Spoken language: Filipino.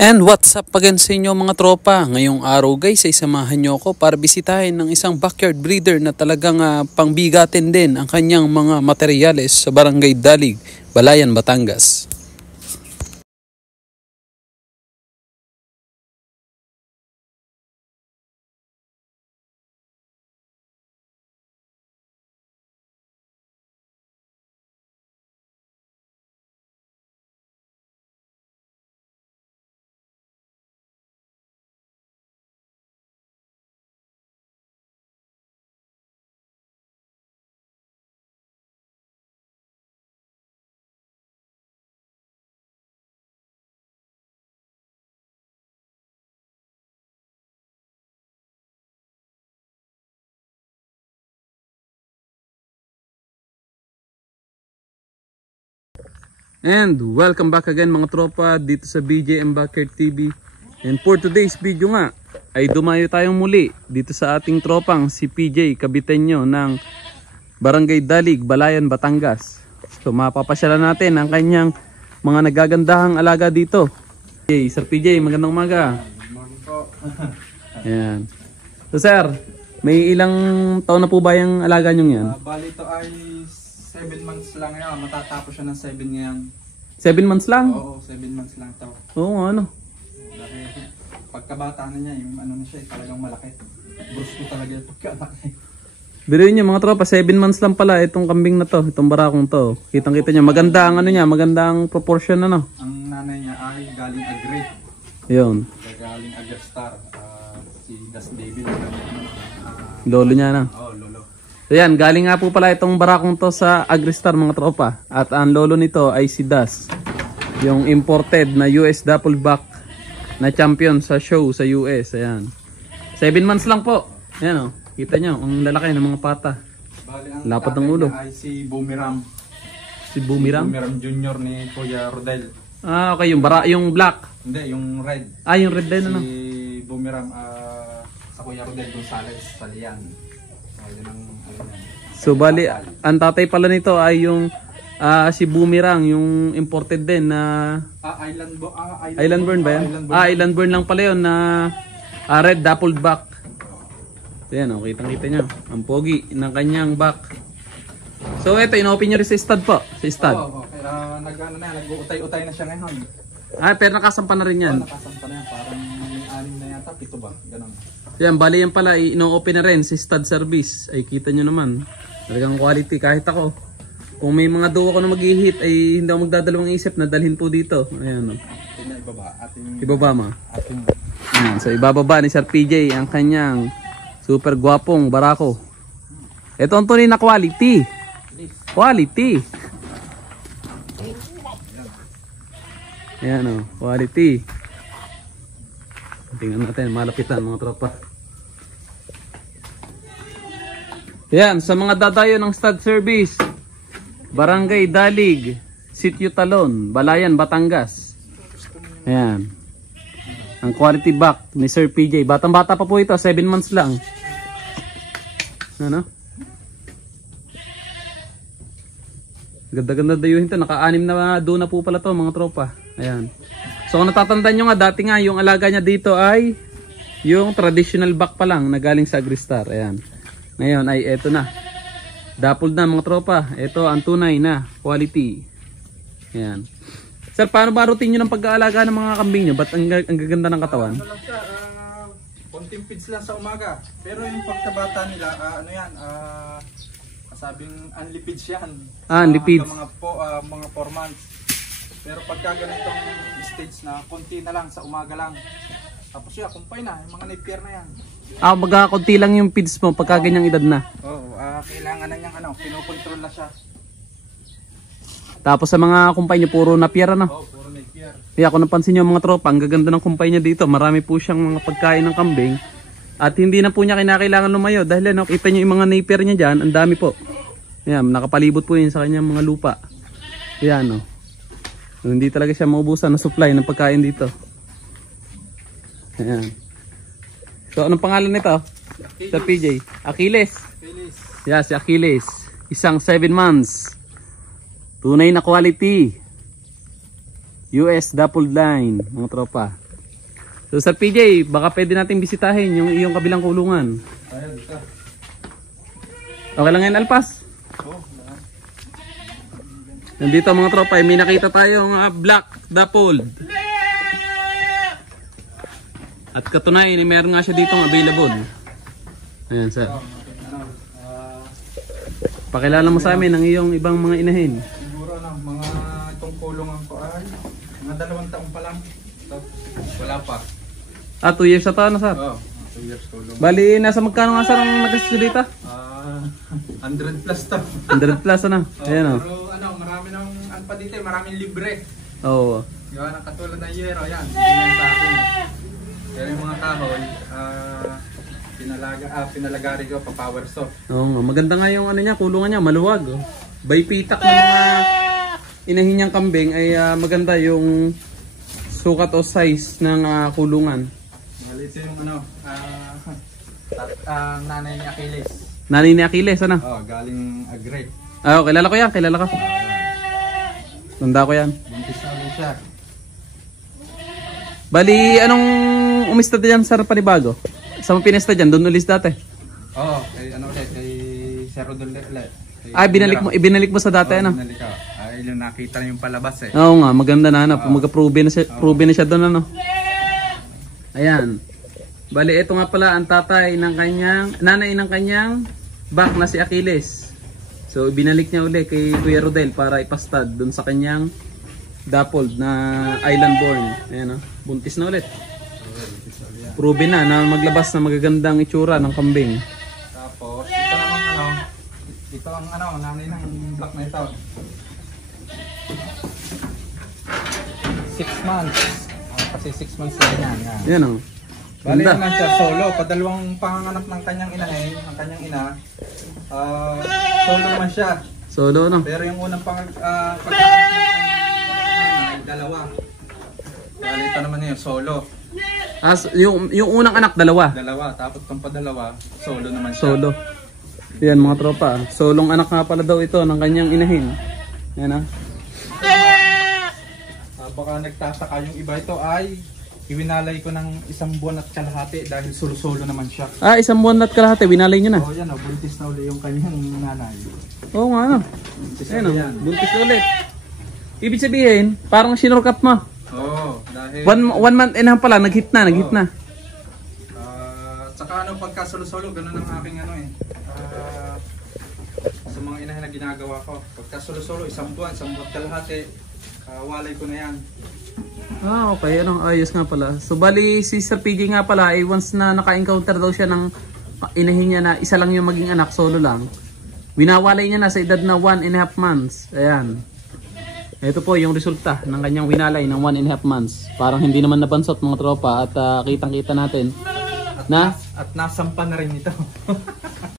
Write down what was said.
And what's up again sa inyo mga tropa? Ngayong araw guys ay samahan nyo ako para bisitahin ng isang backyard breeder na talagang pangbigatin din ang kanyang mga materyales sa Barangay Dalig, Balayan, Batangas. And welcome back again mga tropa dito sa BJM Backyard TV. And for today's video nga ay dumayo tayong muli dito sa ating tropang si PJ Kabitenyo ng Barangay Dalig, Balayan, Batangas. So mapapasyalan natin ang kanyang mga nagagandahang alaga dito. Okay, Sir PJ, magandang umaga. Morning po. Ayan. So sir, may ilang taon na po ba yung alaga nyo yan? Bali ito ay 7 months lang ngayon. Matatapos siya ng 7 ngayon. 7 months lang? Oo, 7 months lang ito. Oo, ano? Dahil pagkabata na niya, yung ano na siya, talagang malaki. Brusko talaga yung pagkalaki. Biruin nyo mga tropa, 7 months lang pala itong kambing na to, itong barakong to. Kitang kita nyo, maganda ang ano niya, maganda ang proportion ano. Ang nanay niya ay galing Agri. Yun. Galing Agristar. Si Das David. Lolo niya na. Oo, lolo. So yan, galing nga po pala itong barakong to sa Agristar mga tropa. At ang lolo nito ay si Das. Yung imported na US Doppelback na champion sa show sa US. Ayan. 7 months lang po. Ayan o. Kita nyo, ang lalaki ng mga pata. Bali, ang Lapad ng tatay ulo. niya ay si Boomerang. Si Boomerang? Boomerang Junior ni Kuya Rodel. Ah, okay. Yung black. Hindi, yung red. Ah, yung red din ano. Si Boomerang sa Kuya Rodel Gonzales sa Lian. Yun ang ano yan. So bali, ang tatay pala nito ay yung si Boomerang, yung imported din na Island Burn ba yan? Island Burn lang pala yun na red Doppelback. So yan o, kitang-kita nyo. Ang pogi ng kanyang back. So ito, inopen nyo rin sa stud po. Sa stud. Oo, nag-uutay-utay na siya ngayon. Ah, pero nakasampa na rin yan. Oo, nakasampa na yan. Parang may 6 na yata, 7 ba? Ganun. Yan, bali yan pala, ino-open na rin sa stud service. Ay, kita nyo naman. Talagang quality. Kahit ako, kung may mga duwa ko na mag-i-hit, ay hindi ako magdadalawang isip na dalhin po dito. Ayan o. Ibaba ma. Ayan, so ibababa ni Sir PJ ang kanyang super gwapong barako. Ito ang tunay na quality. Quality. Ayan o, quality. Tingnan natin, malapitan mga tropa. Ayan, sa mga dadayo ng stud service, Barangay Dalig, Sitio Talon, Balayan, Batangas. Ayan. Ang quality back ni Sir PJ. Batang-bata pa po ito, 7 months lang. Ano? Ganda-ganda dayuhin ito. Naka-6 na doon na po pala to mga tropa. Ayan. So kung natatandaan nyo nga, dati nga yung alaga niya dito ay yung traditional back pa lang na galing sa Agristar. Ayan. Ngayon ay eto na. Dappled na mga tropa. Ito ang tunay na quality. Ayan. Sir, paano ba routine nyo ng pag-aalaga ng mga kambing nyo? Ba't ang gaganda ng katawan? Ano lang siya, konting feeds lang sa umaga. Pero yung pagkabata nila, ano yan, kasabing unlipids yan. Unlipids. Mga 4 months. Pero pagka ganitong stage na, konti na lang sa umaga lang. Tapos yan, kumpay na, yung mga napier na yan. Magkakunti lang yung feeds mo pagka ganyang edad na. Oo, kailangan na niyang pinokontrol na siya. Tapos sa mga kumpay niyo, puro napier ano? Oo, puro napier. Kaya kung napansin niyo mga tropa, ang gaganda ng kumpay niya dito. Marami po siyang mga pagkain ng kambing. At hindi na po niya kinakailangan lumayo. Dahil ano, kita niyo yung mga napier niya dyan, ang dami po. Ayan, nakapalibot po yun sa kanyang mga lupa. Ayan no. Hindi talaga siya maubusan ng supply ng pagkain dito. Ayan. So anong pangalan nito? Sa PJ? Achilles. Yeah, si Achilles. Isang 7 months. Tunay na quality. US double line, mga tropa. So Sir PJ, baka pwede natin bisitahin yung iyong kabilang kulungan. Ayan, dito. Okay lang yan, Alpas. Oh, Nandito mga tropa, may nakita tayong black dappled. At katunayan, meron nga siya ditong available. Ayan, sir. Pakilala mo sa amin ang iyong ibang mga inahin. siguro mga itong kulungan ko ay mga 2 taon pa lang. So, wala pa. 2 years na to, ano sir? Oh, 2 years kulong. Bali, nasa magkano nga sir ang nagastos dito? 100 plus to. 100 plus ano? Ayan o. Pero marami nang pa dito, maraming libre. Oo. Yan ang katulad ng yero, yan. Bigyan sa akin. Pero yung mga kahoy, pinalagari ko pa power saw. Oo nga, maganda nga yung ano niya, kulungan niya, maluwag. Oh. By pitak ng mga inahin niyang kambing ay maganda yung sukat o size ng kulungan. Malito yung nanay ni Achilles. Nanay ni Achilles, ano? Oh, galing Agre. Kilala ko yan, kilala ko. Tanda ko yan. Buntis na ulit siya. Bali, anong umista dyan sa Panibago? Sa mga pinesta dyan, doon ulis dati. Oo, kay Cerro del ulit. Ibinalik mo sa dati, ano? Binalik ko. Ay, yung nakita yung palabas eh. Oo nga, maganda na, ano? Mag-prove na siya doon, ano? Ayan. Bali, ito nga pala ang nanay ng kanyang back na si Achilles. So, ibinalik niya uli kay Kuya Rodel para ipastad doon sa kanyang dappled na island born. Ayan, buntis na ulit. Proven na maglabas na magagandang itsura ng kambing. Tapos, ito ang nanay ng black na ito. 6 months. Kasi 6 months na yan. Yan o. Bali naman siya solo. Padalawang panganganak ng kanyang kanyang ina. Solo naman siya. Solo, no? Pero yung unang pagkakanak ng kanyang dalawa. Bali ito naman yun, solo. Yung unang anak, dalawa. Tapos itong padalawa, solo naman siya. Solo. Yan mga tropa. Solong anak nga pala daw ito ng kanyang inahin. Yan Baka nagtataka yung iba, ito ay iwinalay ko ng 1 buwan at kalahati dahil solo-solo naman siya. 1 buwan at kalahati, winalay nyo na. Yan buntis na uli yung kanyang nanay. Oo nga, ano? Ayan, buntis na ulit. Ibig sabihin, parang sinurkat mo. Oo, dahil 1 month and a half pala, nag-hit na. Tsaka pagka solo-solo, ganun ang aking sa mga inahin na ginagawa ko. Pagka solo-solo, 1 buwan kalahati, walay ko na yan. Okay, ayos nga pala. So bali si Sir PJ nga pala ay once na naka-encounter daw siya ng inahin niya na isa lang yung maging anak, solo lang. Winawalay niya na sa edad na 1 and a half months. Ayan. Ito po yung resulta ng kanyang winalay ng 1 and a half months. Parang hindi naman nabansot mga tropa at kitang-kita natin. At nasampa na rin ito.